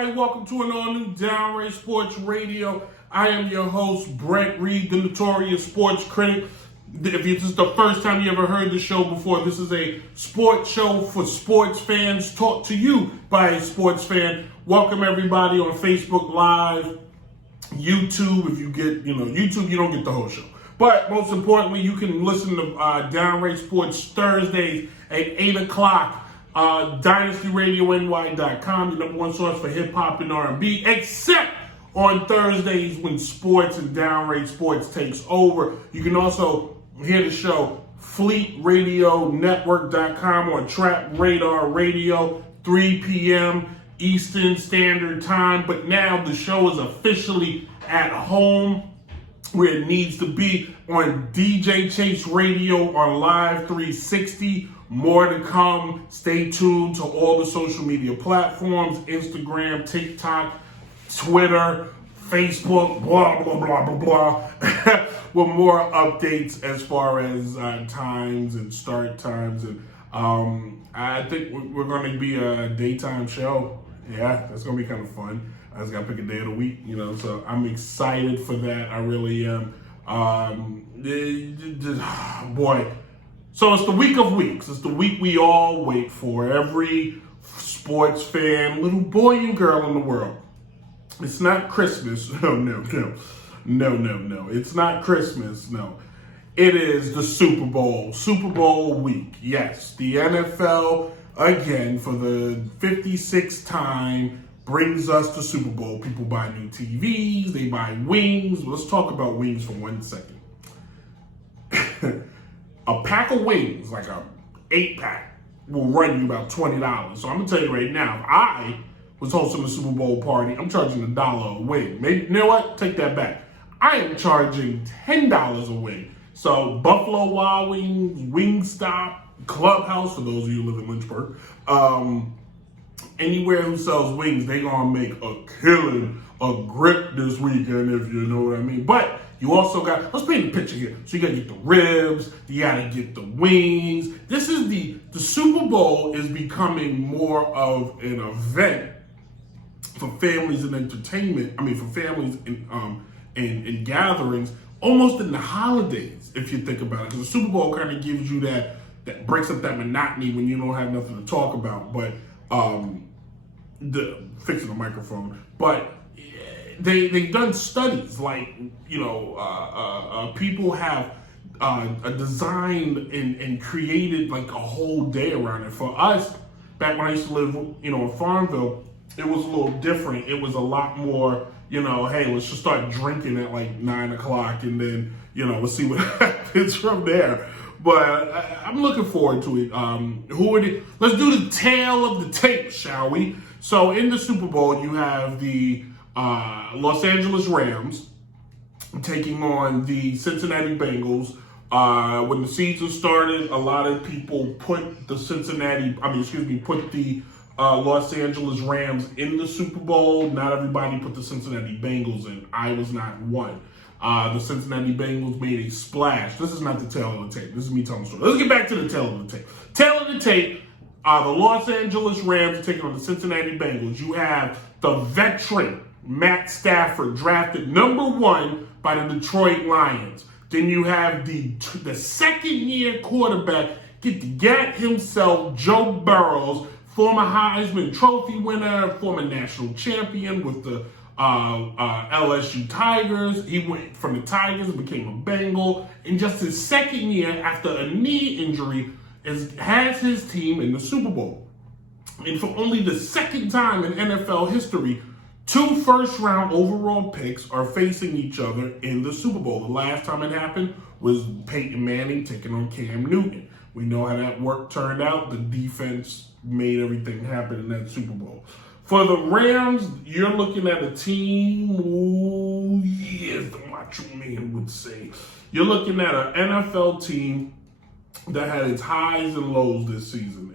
everybody, welcome to an all-new Downright Sports Radio. I am your host, Brent Reed, the Notorious Sports Critic. If this is the first time you ever heard the show before, this is a sports show for sports fans, taught to you by a sports fan. Welcome everybody on Facebook Live, YouTube. If you get, YouTube, you don't get the whole show. But most importantly, you can listen to Downright Sports Thursdays at 8 o'clock. DynastyRadioNY.com, the number one source for hip-hop and R&B, except on Thursdays when sports and Downright Sports takes over. You can also hear the show FleetRadioNetwork.com or Trap Radar Radio, 3 p.m. Eastern Standard Time. But now the show is officially at home where it needs to be, on DJ Chase Radio on Live 360. More to come. Stay tuned to all the social media platforms, Instagram, TikTok, Twitter, Facebook, blah, blah, blah, blah, blah, with more updates as far as times and start times. And I think we're going to be a daytime show. Yeah, that's going to be kind of fun. I just got to pick a day of the week, so I'm excited for that. I really am. Boy. So it's the week of weeks. It's the week we all wait for. Every sports fan, little boy and girl in the world. It's not Christmas. No. It's not Christmas. No. It is the Super Bowl. Super Bowl week. Yes. The NFL, again, for the 56th time, brings us the Super Bowl. People buy new TVs. They buy wings. Let's talk about wings for 1 second. A pack of wings, like a 8-pack, will run you about $20. So I'm gonna tell you right now, if I was hosting a Super Bowl party, I'm charging $1 a wing. Maybe, you know what? Take that back. I am charging $10 a wing. So Buffalo Wild Wings, Wingstop, Clubhouse, for those of you who live in Lynchburg, anywhere who sells wings, they gonna make a killing, a grip this weekend, if you know what I mean. But you also got, let's paint the picture here. So you gotta get the ribs, you gotta get the wings. This is the Super Bowl is becoming more of an event for families and entertainment. I mean, for families and gatherings, almost in the holidays, if you think about it. Because the Super Bowl kind of gives you that breaks up that monotony when you don't have nothing to talk about. But fixing the microphone. But they've done studies, like, people have designed and created like a whole day around it. For us, back when I used to live, in Farmville, it was a little different. It was a lot more, hey, let's just start drinking at like 9 o'clock and then, we'll see what happens from there. But I'm looking forward to it. Let's do the tail of the tape, shall we? So in the Super Bowl, you have the Los Angeles Rams taking on the Cincinnati Bengals. When the season started, a lot of people put the Los Angeles Rams in the Super Bowl. Not everybody put the Cincinnati Bengals in. I was not one. The Cincinnati Bengals made a splash. This is not the tail of the tape. This is me telling the story. Let's get back to the tail of the tape. Tail of the tape, the Los Angeles Rams are taking on the Cincinnati Bengals. You have the veteran Matt Stafford, drafted number 1 by the Detroit Lions. Then you have the second-year quarterback, get himself, Joe Burrows, former Heisman Trophy winner, former national champion with the LSU Tigers. He went from the Tigers and became a Bengal. In just his second year, after a knee injury, has his team in the Super Bowl. And for only the second time in NFL history, 2 first-round overall picks are facing each other in the Super Bowl. The last time it happened was Peyton Manning taking on Cam Newton. We know how that turned out. The defense made everything happen in that Super Bowl. For the Rams, you're looking at a team, as the Macho Man would say. You're looking at an NFL team that had its highs and lows this season.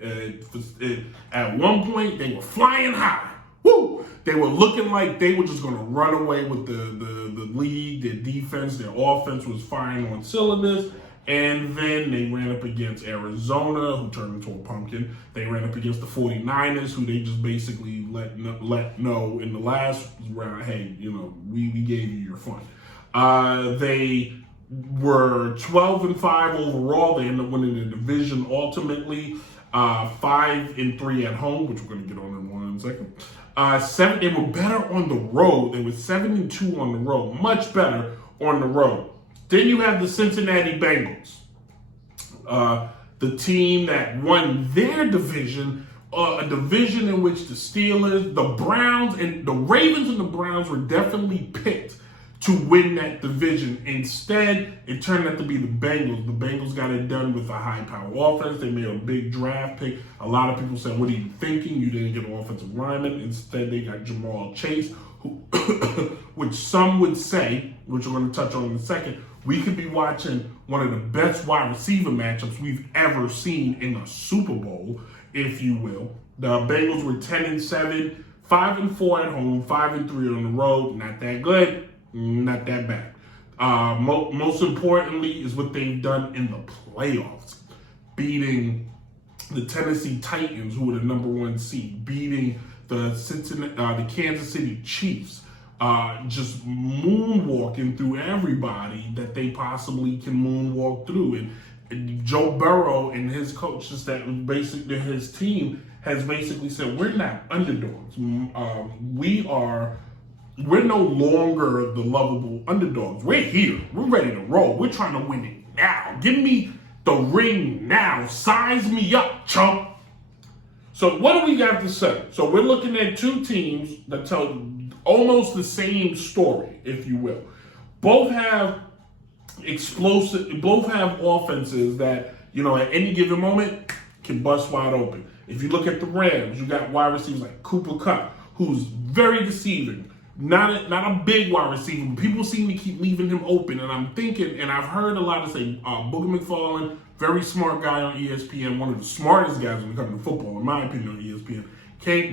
At one point, they were flying high. Woo! They were looking like they were just going to run away with the league. Their defense, their offense was firing on cylinders. And then they ran up against Arizona, who turned into a pumpkin. They ran up against the 49ers, who they just basically let know in the last round, hey, we gave you your fun. They were 12-5 overall. They ended up winning the division ultimately. 5-3 at home, which we're going to get on in one second. They were better on the road. They were 7-2 on the road, much better on the road. Then you have the Cincinnati Bengals, the team that won their division, a division in which the Steelers, the Browns, and the Ravens and the Browns were definitely picked to win that division. Instead, it turned out to be the Bengals. The Bengals got it done with a high-power offense. They made a big draft pick. A lot of people said, what are you thinking? You didn't get an offensive lineman. Instead, they got Jamal Chase, who, which some would say, which we're going to touch on in a second, we could be watching one of the best wide receiver matchups we've ever seen in a Super Bowl, if you will. The Bengals were 10-7, 5-4 at home, 5-3 on the road. Not that good. Not that bad. Most importantly is what they've done in the playoffs, beating the Tennessee Titans, who were the number 1 seed, beating the Kansas City Chiefs, just moonwalking through everybody that they possibly can moonwalk through. And Joe Burrow and his coaches, that basically his team has basically said, we're not underdogs. We're no longer the lovable underdogs. We're here. We're ready to roll. We're trying to win it now. Give me the ring now. Size me up, chump. So what do we got to say? So we're looking at two teams that tell almost the same story, if you will. Both have offenses that, at any given moment can bust wide open. If you look at the Rams, you got wide receivers like Cooper Kupp, who's very deceiving. Not a big wide receiver, but people seem to keep leaving him open. And I'm thinking, and I've heard a lot of say, Booger McFarland, very smart guy on ESPN, one of the smartest guys when it comes to football, in my opinion, on ESPN.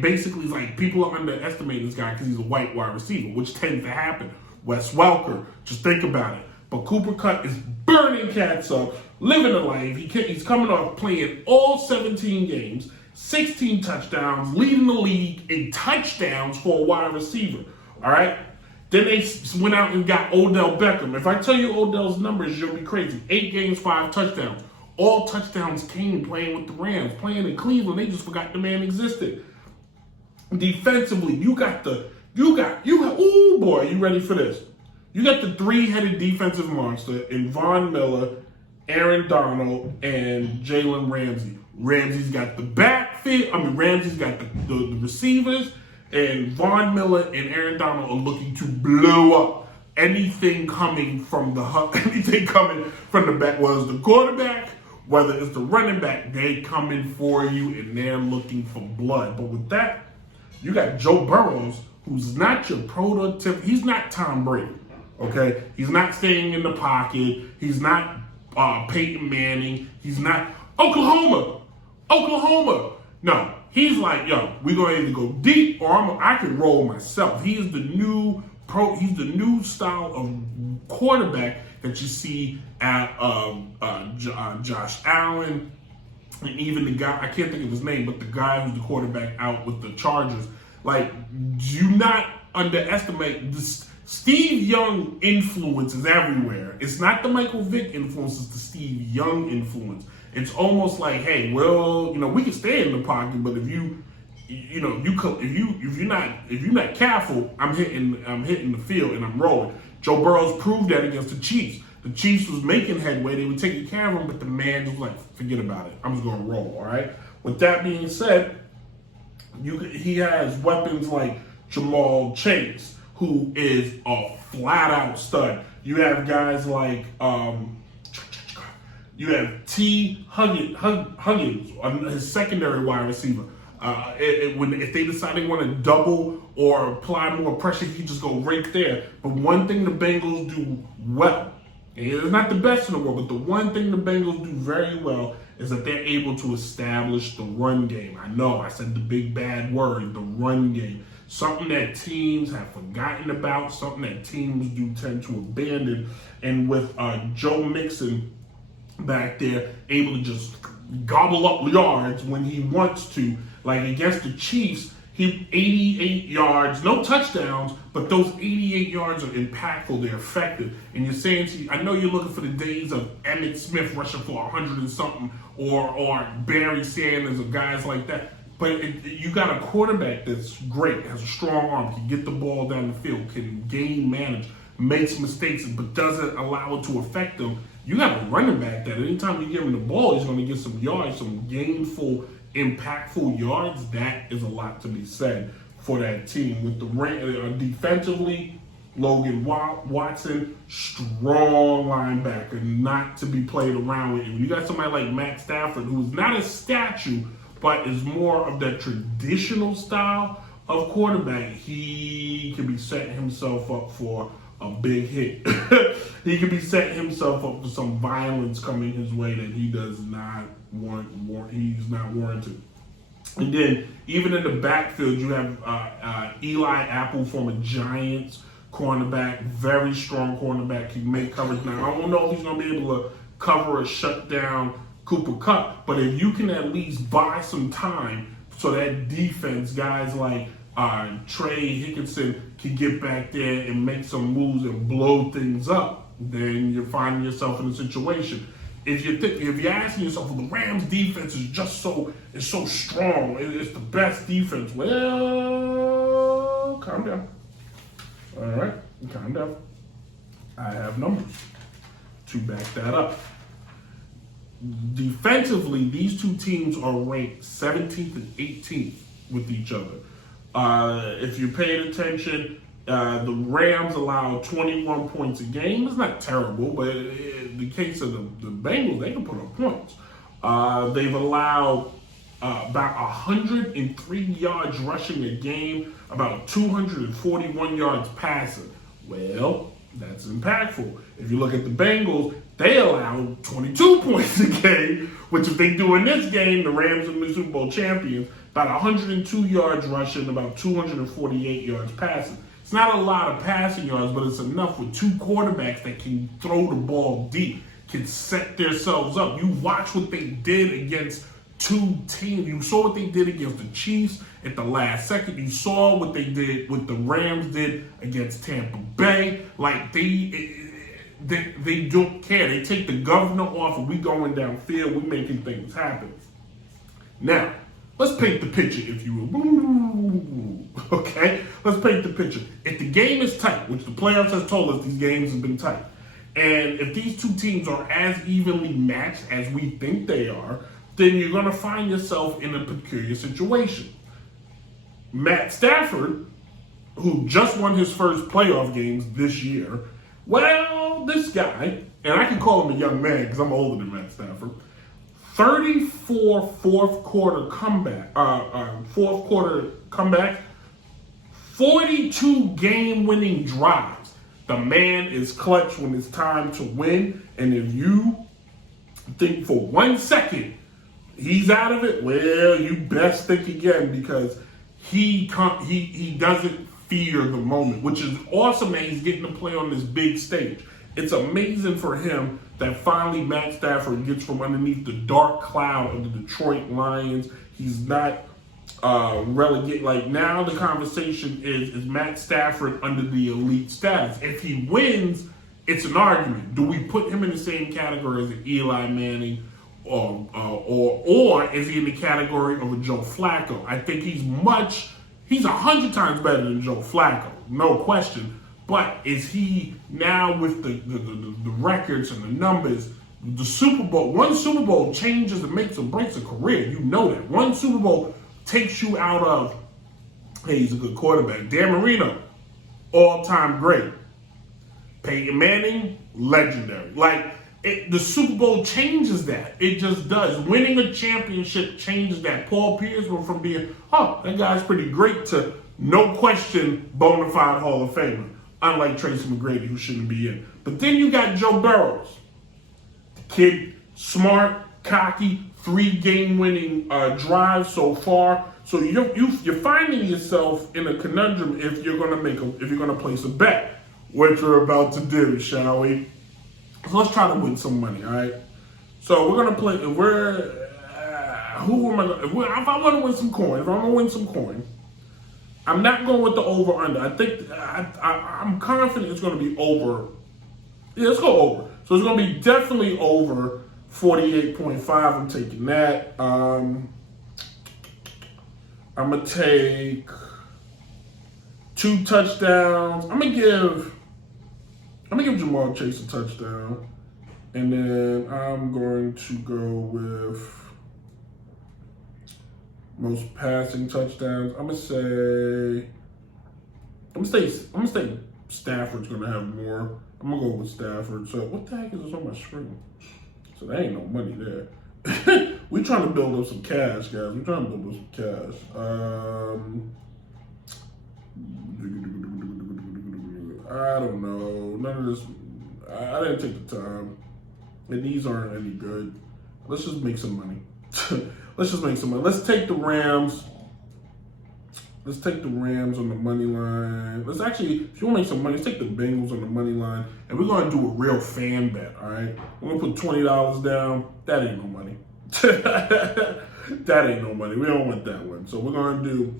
Basically, like, people are underestimating this guy because he's a white wide receiver, which tends to happen. Wes Welker, just think about it. But Cooper Kupp is burning cats up, living a life. He's coming off playing all 17 games, 16 touchdowns, leading the league in touchdowns for a wide receiver. All right? Then they went out and got Odell Beckham. If I tell you Odell's numbers, you'll be crazy. 8 games, 5 touchdowns. All touchdowns came playing with the Rams. Playing in Cleveland, they just forgot the man existed. Defensively, you ready for this? You got the 3-headed defensive monster in Von Miller, Aaron Donald, and Jalen Ramsey. Ramsey's got the backfield. Ramsey's got the receivers. And Von Miller and Aaron Donald are looking to blow up anything coming from the back, whether it's the quarterback, whether it's the running back, they coming for you and they're looking for blood. But with that, you got Joe Burrow, who's not your prototype. He's not Tom Brady, okay? He's not staying in the pocket. He's not Peyton Manning. He's not Oklahoma. No. He's like, yo, we're going to either go deep or I can roll myself. He's the new style of quarterback that you see at Josh Allen, and even the guy, I can't think of his name, but the guy who's the quarterback out with the Chargers. Like, do not underestimate this. Steve Young influence is everywhere. It's not the Michael Vick influence, it's the Steve Young influence. It's almost like, hey, well, we can stay in the pocket, but if you're not careful, I'm hitting the field and I'm rolling. Joe Burrow's proved that against the Chiefs. The Chiefs was making headway, they were taking care of him, but the man was like, forget about it. I'm just gonna roll, all right? With that being said, he has weapons like Jamal Chase, who is a flat-out stud. You have guys like you have T. Huggins, his secondary wide receiver. If they decide they want to double or apply more pressure, he just go right there. But one thing the Bengals do well, and it's not the best in the world, but the one thing the Bengals do very well is that they're able to establish the run game. I know, I said the big bad word, the run game. Something that teams have forgotten about, something that teams do tend to abandon. And with Joe Mixon back there, able to just gobble up yards when he wants to. Like against the Chiefs, he 88 yards, no touchdowns, but those 88 yards are impactful, they're effective. And you're saying, I know you're looking for the days of Emmitt Smith rushing for 100 and something, or Barry Sanders, or guys like that. But you got a quarterback that's great, has a strong arm, can get the ball down the field, can game manage, makes mistakes, but doesn't allow it to affect them. You got a running back that anytime you give him the ball, he's going to get some yards, some gainful, impactful yards. That is a lot to be said for that team. With the defensively, Logan Watson, strong linebacker, not to be played around with. When you got somebody like Matt Stafford, who's not a statue, but is more of that traditional style of quarterback, he can be setting himself up for a big hit. He could be setting himself up for some violence coming his way that he does not he's not warranted. And then even in the backfield, you have Eli Apple, former Giants cornerback, very strong cornerback. He can make coverage. Now, I don't know if he's going to be able to cover or shut down Cooper Kupp, but if you can at least buy some time so that defense, guys like Trey Hickinson, can get back there and make some moves and blow things up, then you're finding yourself in a situation. If you're asking yourself, well, the Rams defense is just so strong, it's the best defense. Well, calm down. All right, calm down. I have numbers to back that up. Defensively, these two teams are ranked 17th and 18th with each other. If you're paying attention, the Rams allow 21 points a game. It's not terrible, but in the case of the Bengals, they can put up points. They've allowed about 103 yards rushing a game, about 241 yards passing. Well, that's impactful. If you look at the Bengals, they allow 22 points a game, which if they do in this game, the Rams are the Super Bowl champions, about 102 yards rushing, about 248 yards passing. It's not a lot of passing yards, but it's enough with two quarterbacks that can throw the ball deep, can set themselves up. You watch what they did against two teams. You saw what they did against the Chiefs at the last second. You saw what they did, what the Rams did against Tampa Bay. Like, they don't care. They take the governor off and we going downfield. We making things happen. Now, let's paint the picture, if you will. Okay? Let's paint the picture. If the game is tight, which the playoffs has told us these games have been tight, and if these two teams are as evenly matched as we think they are, then you're going to find yourself in a peculiar situation. Matt Stafford, who just won his first playoff games this year, well, this guy, and I can call him a young man because I'm older than Matt Stafford, 34 fourth quarter comeback, 42 game-winning drives. The man is clutch when it's time to win, and if you think for 1 second he's out of it, well, you best think again, because he doesn't fear the moment, which is awesome that he's getting to play on this big stage. It's amazing for him that finally Matt Stafford gets from underneath the dark cloud of the Detroit Lions. He's not relegated. Like, now the conversation is Matt Stafford under the elite status? If he wins, it's an argument. Do we put him in the same category as an Eli Manning, or is he in the category of a Joe Flacco? I think he's 100 times better than Joe Flacco, no question. But is he now, with the records and the numbers, the Super Bowl, one Super Bowl changes and makes or breaks a career. You know that. One Super Bowl takes you out of, hey, he's a good quarterback. Dan Marino, all-time great. Peyton Manning, legendary. Like, the Super Bowl changes that. It just does. Winning a championship changes that. Paul Pierce went from being, that guy's pretty great, to no question bona fide Hall of Famer. Unlike Tracy McGrady, who shouldn't be in. But then you got Joe Burrows. The kid, smart, cocky, 3 game-winning drives so far. So you're finding yourself in a conundrum if you're gonna place a bet, which we're about to do, shall we? So let's try to win some money, all right? So we're gonna play. Who am I? If I want to win some coin, I'm not going with the over under. I think I'm confident it's going to be over. Yeah, let's go over. So it's going to be definitely over 48.5. I'm taking that. I'm gonna take 2 touchdowns. I'm gonna give Jamal Chase a touchdown, and then I'm going to go with most passing touchdowns. I'm gonna say Stafford's gonna have more. I'm gonna go with Stafford. So what the heck is this on my screen? So there ain't no money there. We're trying to build up some cash, guys. We're trying to build up some cash. I don't know. None of this. I didn't take the time. And these aren't any good. Let's just make some money. Let's take the Rams. Let's take the Rams on the money line. Let's actually, if you want to make some money, let's take the Bengals on the money line. And we're going to do a real fan bet, all right? We're going to put $20 down. That ain't no money. That ain't no money. We don't want that one. So we're going to do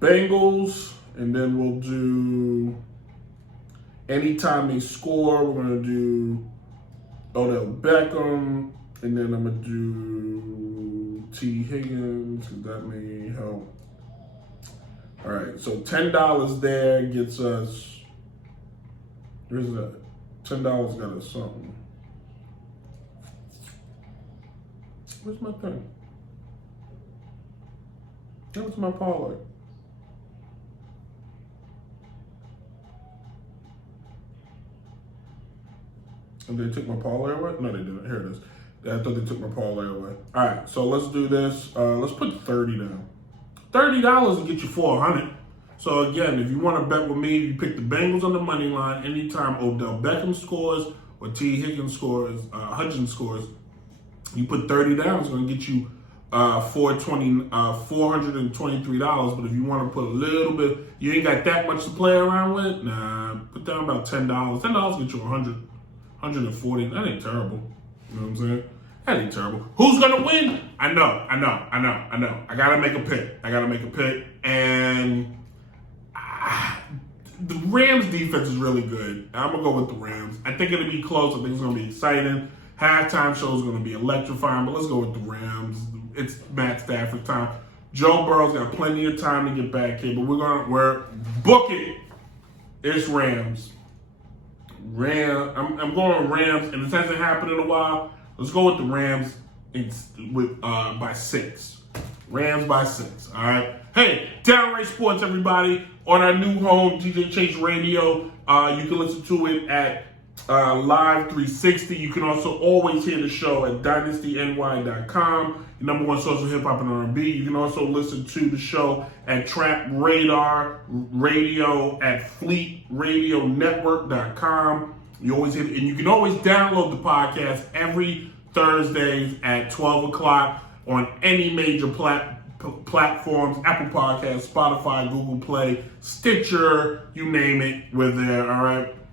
Bengals, and then we'll do anytime they score, we're going to do Odell Beckham, and then I'm going to do T. Higgins, because that may help. All right, so $10 there gets us, where's that? $10 got us something. Where's my thing? Where's my parlay? And they took my parlay away? No, they didn't. Here it is. I thought they took my parlay away. All right, so let's do this. Let's put 30 down. $30 will get you $400. So again, if you want to bet with me, you pick the Bengals on the money line. Anytime Odell Beckham scores or T. Higgins scores, Hudgens scores, you put 30 down. It's going to get you $423. But if you want to put a little bit, you ain't got that much to play around with. Nah, put down about $10. $10 get you 140. That ain't terrible. You know what I'm saying? That ain't terrible. Who's gonna win? I know. I gotta make a pick. And the Rams defense is really good. I'm gonna go with the Rams. I think it'll be close. I think it's gonna be exciting. Halftime show is gonna be electrifying, but let's go with the Rams. It's Matt Stafford time. Joe Burrow's got plenty of time to get back here, but we're booking it. It's Rams. I'm going Rams, and this hasn't happened in a while. Let's go with the Rams by 6. Rams by 6, all right? Hey, Downright Sports, everybody. On our new home, DJ Chase Radio. You can listen to it at Live 360. You can also always hear the show at DynastyNY.com, your number one source of hip-hop and R&B. You can also listen to the show at Trap Radar Radio at FleetRadioNetwork.com. You always hear, and you can always download the podcast every Thursdays at 12 o'clock on any major platforms, Apple Podcasts, Spotify, Google Play, Stitcher, you name it, we're there, all right?